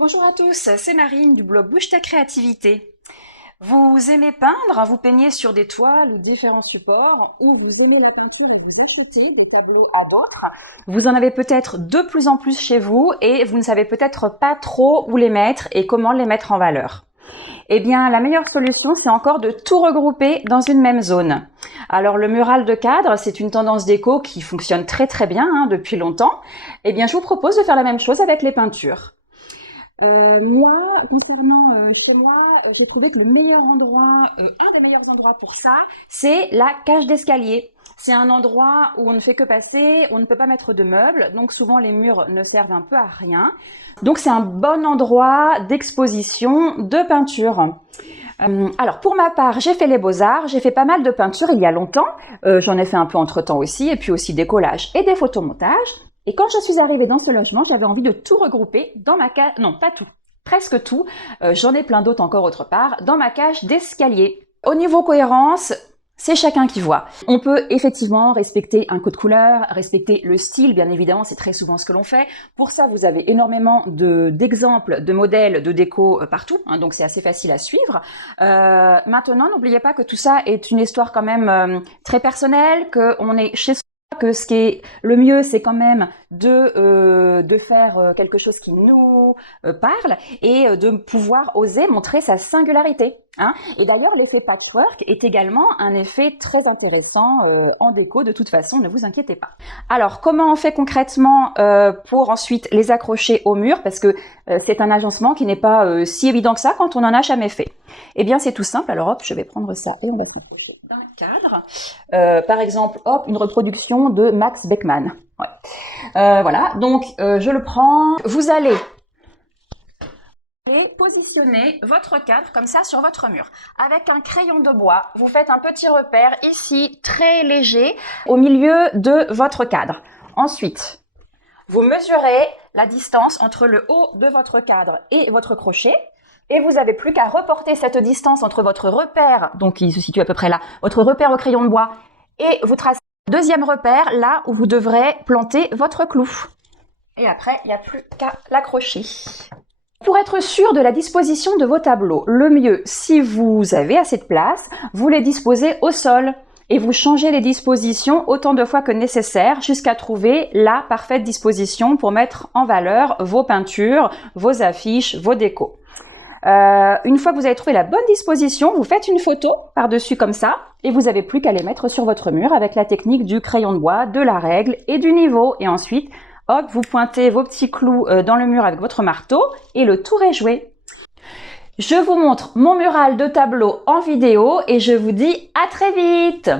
Bonjour à tous, c'est Marine du blog Bouge ta créativité. Vous aimez peindre, vous peignez sur des toiles ou différents supports, ou vous aimez la peinture et vous achetez du tableau à d'autres. Vous en avez peut-être de plus en plus chez vous et vous ne savez peut-être pas trop où les mettre et comment les mettre en valeur. Eh bien, la meilleure solution, c'est encore de tout regrouper dans une même zone. Alors, le mural de cadre, c'est une tendance déco qui fonctionne très bien depuis longtemps. Eh bien, je vous propose de faire la même chose avec les peintures. Moi, concernant chez moi, j'ai trouvé que le meilleur endroit, un des meilleurs endroits pour ça, c'est la cage d'escalier. C'est un endroit où on ne fait que passer, on ne peut pas mettre de meubles, donc souvent les murs ne servent un peu à rien. Donc c'est un bon endroit d'exposition de peinture. Alors pour ma part, j'ai fait les beaux-arts, j'ai fait pas mal de peinture il y a longtemps, j'en ai fait un peu entre-temps aussi, et puis aussi des collages et des photomontages. Et quand je suis arrivée dans ce logement, j'avais envie de tout regrouper dans ma cage, non pas tout, presque tout, j'en ai plein d'autres encore autre part, dans ma cage d'escalier. Au niveau cohérence, c'est chacun qui voit. On peut effectivement respecter un code couleur, respecter le style, bien évidemment, c'est très souvent ce que l'on fait. Pour ça, vous avez énormément d'exemples, de modèles, de déco partout, hein, donc c'est assez facile à suivre. Maintenant, n'oubliez pas que tout ça est une histoire quand même très personnelle, qu'on est chez soi, que ce qui est le mieux, c'est quand même de faire quelque chose qui nous parle et de pouvoir oser montrer sa singularité. Hein. Et d'ailleurs, l'effet patchwork est également un effet très intéressant en déco, de toute façon, ne vous inquiétez pas. Alors, comment on fait concrètement pour ensuite les accrocher au mur, parce que c'est un agencement qui n'est pas si évident que ça quand on n'en a jamais fait. Eh bien, c'est tout simple. Alors, hop, je vais prendre ça et on va se rapprocher d'un cadre. Par exemple, hop, une reproduction de Max Beckmann. Ouais. Voilà, donc je le prends. Vous allez positionner votre cadre comme ça sur votre mur. Avec un crayon de bois, vous faites un petit repère ici, très léger, au milieu de votre cadre. Ensuite, vous mesurez la distance entre le haut de votre cadre et votre crochet. Et vous n'avez plus qu'à reporter cette distance entre votre repère, donc qui se situe à peu près là, votre repère au crayon de bois, et vous tracez le deuxième repère, là où vous devrez planter votre clou. Et après, il n'y a plus qu'à l'accrocher. Pour être sûr de la disposition de vos tableaux, le mieux, si vous avez assez de place, vous les disposez au sol et vous changez les dispositions autant de fois que nécessaire jusqu'à trouver la parfaite disposition pour mettre en valeur vos peintures, vos affiches, vos décos. Une fois que vous avez trouvé la bonne disposition, vous faites une photo par-dessus comme ça et vous n'avez plus qu'à les mettre sur votre mur avec la technique du crayon de bois, de la règle et du niveau. Et ensuite, hop, vous pointez vos petits clous dans le mur avec votre marteau et le tour est joué. Je vous montre mon mural de tableau en vidéo et je vous dis à très vite!